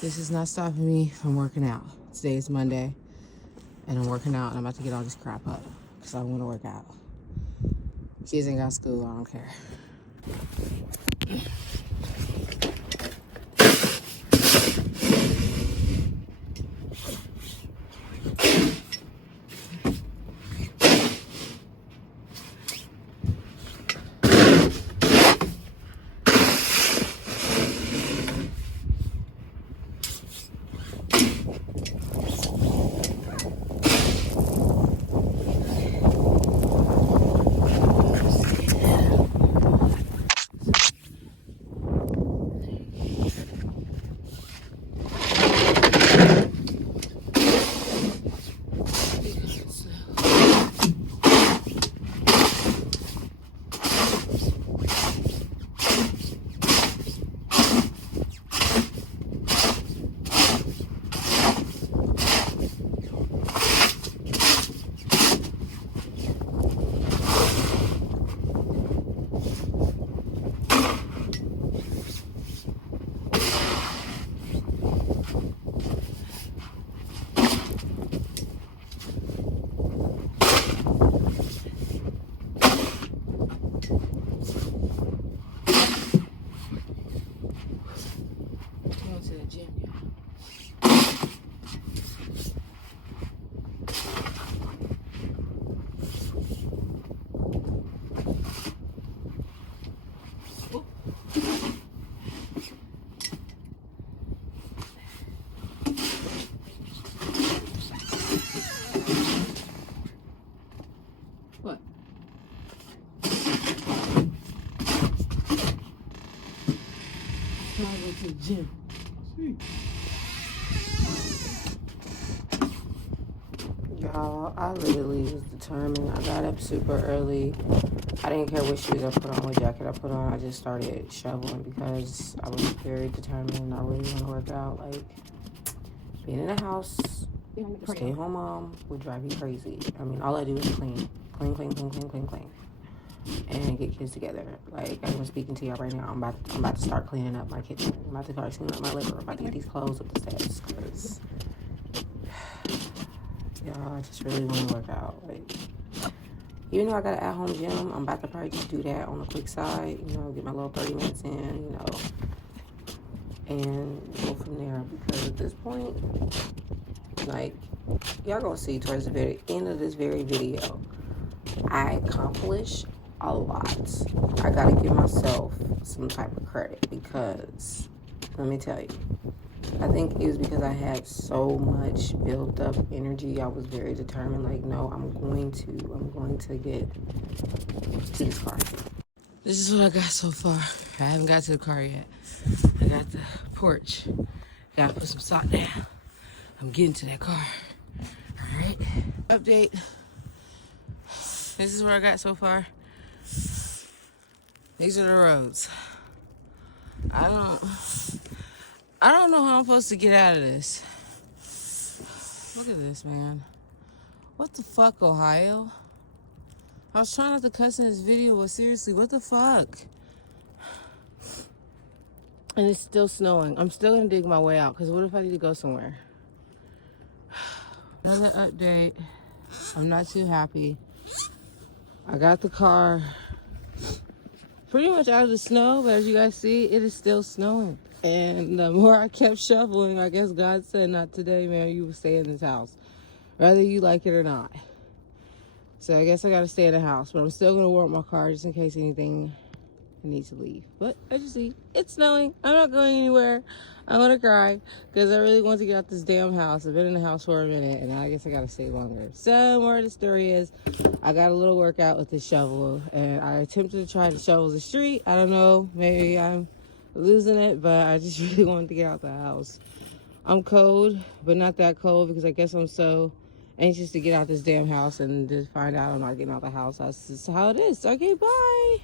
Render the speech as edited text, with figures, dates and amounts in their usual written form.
This is not stopping me from working out. Today is Monday, and I'm working out, and I'm about to get all this crap up because I want to work out. Kids ain't got school, I don't care. What? I go to the gym. Y'all, I literally was determined. I got up super early. I didn't care what shoes I put on, what jacket I put on. I just started shoveling because I was very determined and I really want to work out. Like, being in the house, stay-at-home mom would drive you crazy. I mean, all I do is clean, and get kids together. Like, as I'm speaking to y'all right now, I'm about to start cleaning up my kitchen. I'm about to start cleaning up my living room. I'm about to get these clothes up the steps because, y'all, I just really want to work out. Like, even though I got an at-home gym, I'm about to probably just do that on the quick side. You know, get my little 30 minutes in, you know, and go from there. Because at this point, like, y'all gonna see towards the very end of this very video, I accomplished a lot. I gotta give myself some type of credit because, let me tell you, I think it was because I had so much built up energy. I was very determined, like, no, I'm going to get to this car. This is what I got so far. I haven't got to the car yet. I got the porch. Gotta put some salt down. I'm getting to that car. All right. Update. This is what I got so far. These are the roads. I don't know how I'm supposed to get out of this. Look at this, man. What the fuck, Ohio? I was trying not to cuss in this video, but seriously, what the fuck? And it's still snowing. I'm still gonna dig my way out, because what if I need to go somewhere? Another update. I'm not too happy. I got the car pretty much out of the snow, but as you guys see, it is still snowing. And the more I kept shoveling, I guess God said, not today, man, you will stay in this house, whether you like it or not. So I guess I gotta stay in the house, but I'm still gonna warm my car just in case anything needs to leave. But as you see, it's snowing. I'm not going anywhere. I'm gonna cry because I really want to get out this damn house. I've been in the house for a minute, and I guess I gotta stay longer. So more of the story is, I got a little workout with this shovel, and I attempted to try to shovel the street. I don't know, maybe I'm losing it, but I just really wanted to get out the house. I'm cold, but not that cold because I guess I'm so anxious to get out this damn house and to find out I'm not getting out the house. That's just how it is. Okay, bye.